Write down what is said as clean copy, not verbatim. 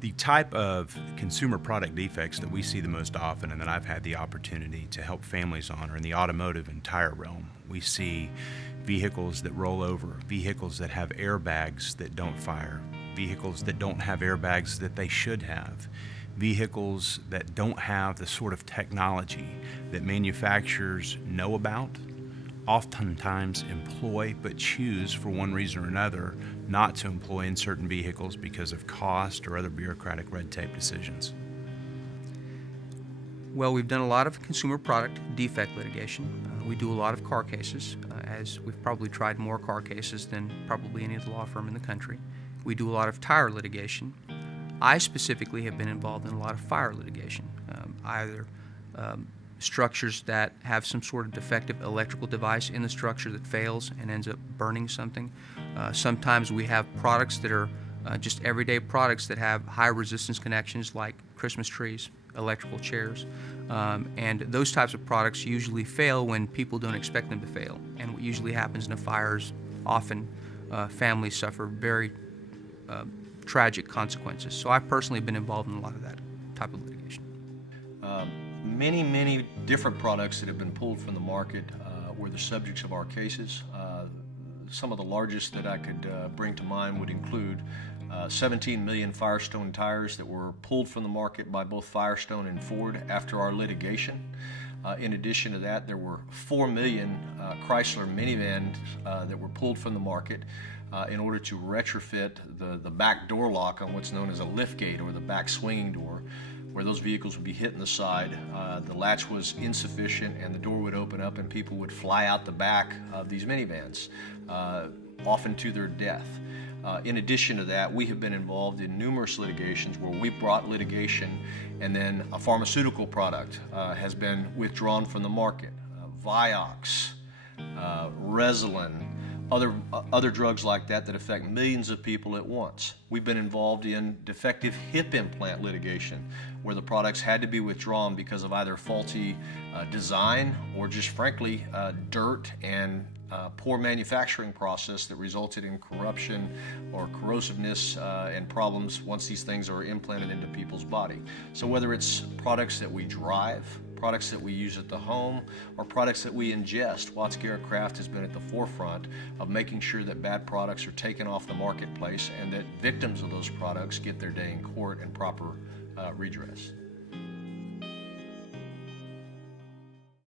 The type of consumer product defects that we see the most often and that I've had the opportunity to help families on are in the automotive and tire realm. We see vehicles that roll over, vehicles that have airbags that don't fire, vehicles that don't have airbags that they should have, vehicles that don't have the sort of technology that manufacturers know about, oftentimes employ, but choose for one reason or another not to employ in certain vehicles because of cost or other bureaucratic red tape decisions. Well, we've done a lot of consumer product defect litigation. We do a lot of car cases, as we've probably tried more car cases than probably any other law firm in the country. We do a lot of tire litigation. I specifically have been involved in a lot of fire litigation, either structures that have some sort of defective electrical device in the structure that fails and ends up burning something. Sometimes we have products that are just everyday products that have high resistance connections like Christmas trees, electrical chairs, and those types of products usually fail when people don't expect them to fail. And what usually happens in a fire is often families suffer very tragic consequences. So I've personally been involved in a lot of that type of litigation. Many different products that have been pulled from the market were the subjects of our cases. Some of the largest that I could bring to mind would include 17 million Firestone tires that were pulled from the market by both Firestone and Ford after our litigation. In addition to that, there were 4 million Chrysler minivans that were pulled from the market in order to retrofit the back door lock on what's known as a lift gate, or the back swinging door, where those vehicles would be hitting the side. The latch was insufficient and the door would open up and people would fly out the back of these minivans, often to their death. In addition to that, we have been involved in numerous litigations where we brought litigation and then a pharmaceutical product has been withdrawn from the market. Vioxx, Resolin, other drugs like that affect millions of people at once. We've been involved in defective hip implant litigation where the products had to be withdrawn because of either faulty design or just frankly dirt and poor manufacturing process that resulted in corruption or corrosiveness and problems once these things are implanted into people's body. So whether it's products that we drive, products that we use at the home, or products that we ingest, Watts Guerra Craft has been at the forefront of making sure that bad products are taken off the marketplace and that victims of those products get their day in court and proper redress.